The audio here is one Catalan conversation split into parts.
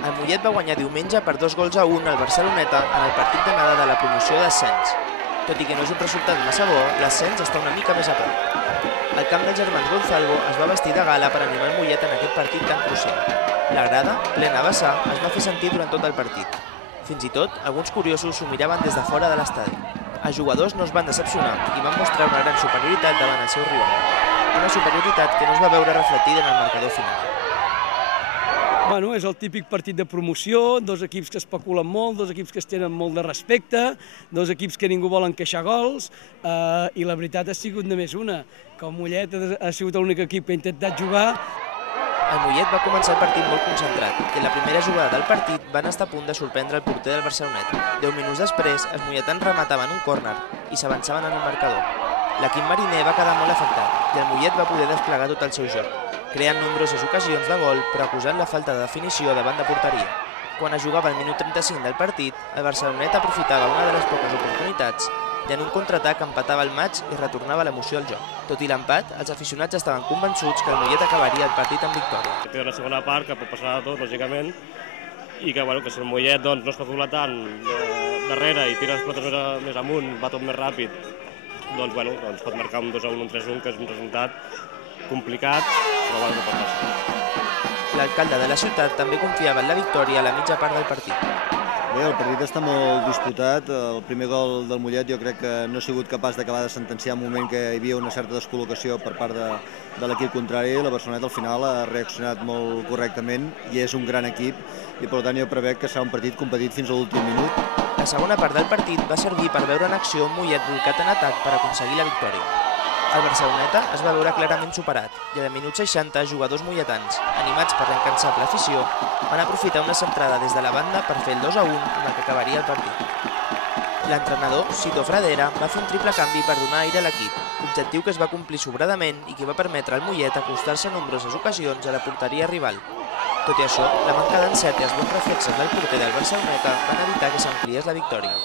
El Mollet va guanyar diumenge per 2-1 al Barceloneta en el partit d'anada de la promoció d'ascens. Tot i que no és un resultat massa bo, l'ascens està una mica més a prop. El camp dels germans Gonzalvo es va vestir de gala per animar el Mollet en aquest partit tan crucial. La grada, plena a vessar, es va fer sentir durant tot el partit. Fins i tot, alguns curiosos s'ho miraven des de fora de l'estadi. Els jugadors no es van decepcionar i van mostrar una gran superioritat davant el seu rival. Una superioritat que no es va veure reflectida en el marcador final. Bueno, és el típic partit de promoció, dos equips que especulen molt, dos equips que es tenen molt de respecte, dos equips que ningú vol encaixar gols, i la veritat ha sigut només una, que el Mollet ha sigut l'únic equip que ha intentat jugar. El Mollet va començar el partit molt concentrat i en la primera jugada del partit van estar a punt de sorprendre el porter del Barcelonet. 10 minuts després, els molletans remataven un córner i s'avançaven en el marcador. L'equip mariner va quedar molt afectat i el Mollet va poder desplegar tot el seu joc, creant nombroses ocasions de gol però acusant la falta de definició davant de porteria. Quan es jugava al minut 35 del partit, el Barcelonet aprofitava una de les poques oportunitats i en un contraatac empatava el maig i retornava l'emoció al joc. Tot i l'empat, els aficionats estaven convençuts que el Mollet acabaria el partit amb victòria. Queda una segona part que pot passar de tot, lògicament, i que si el Mollet no es pot doblar tant darrere i tira les pelotes més amunt, va tot més ràpid, doncs pot marcar un 2-1, un 3-1, que és un resultat complicat, però no pot passar. L'alcalde de la ciutat també confiava en la victòria a la mitja part del partit. Bé, el partit està molt disputat. El primer gol del Mollet jo crec que no ha sigut capaç d'acabar de sentenciar un moment que hi havia una certa descol·locació per part de l'equip contrari. La Barceloneta al final ha reaccionat molt correctament i és un gran equip i per tant jo prevec que serà un partit competit fins a l'últim minut. La segona part del partit va servir per veure en acció un Mollet volcat en atac per aconseguir la victòria. El Barceloneta es va veure clarament superat i al minut 60 jugadors molletans, animats per la incansable afició, van aprofitar una centrada des de la banda per fer el 2-1 amb el que acabaria el partit. L'entrenador, Sito Fradera, va fer un triple canvi per donar aire a l'equip, objectiu que es va complir sobradament i que va permetre al Mollet acostar-se en nombroses ocasions a la porteria rival. Tot i això, la manca d'encert i els bons reflexes del porter del Barceloneta van evitar que s'ampliés la victòria.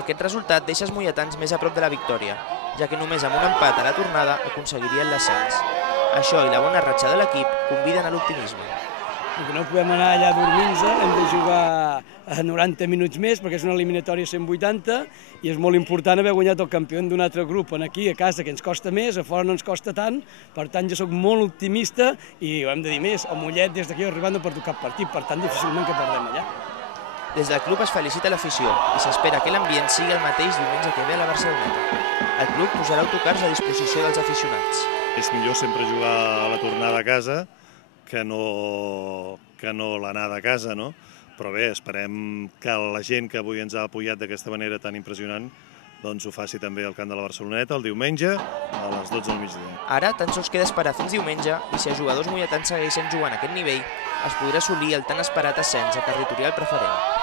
Aquest resultat deixa els molletans més a prop de la victòria, ja que només amb un empat a la tornada aconseguirien l'ascens. Això i la bona ratxa de l'equip conviden a l'optimisme. No podem anar allà a dormir-nos, hem de jugar a 90 minuts més perquè és una eliminatòria 180 i és molt important haver guanyat el campió d'un altre grup aquí a casa, que ens costa més, a fora no ens costa tant, per tant jo soc molt optimista i ho hem de dir més, el Mollet des d'aquí arribant no perdut cap partit, per tant difícilment que perdem allà. Des del club es felicita l'afició i s'espera que l'ambient sigui el mateix diumenge que ve a la Barceloneta. El club posarà autocars a disposició dels aficionats. És millor sempre jugar a la tornada a casa que no l'anada a casa, no? Però bé, esperem que la gent que avui ens ha apoyat d'aquesta manera tan impressionant doncs ho faci també al camp de la Barceloneta el diumenge a les 12 del migdia. Ara tan sols queda esperar fins diumenge i si els jugadors molletans segueixen jugant a aquest nivell es podrà assolir el tan esperat ascens a territorial preferent.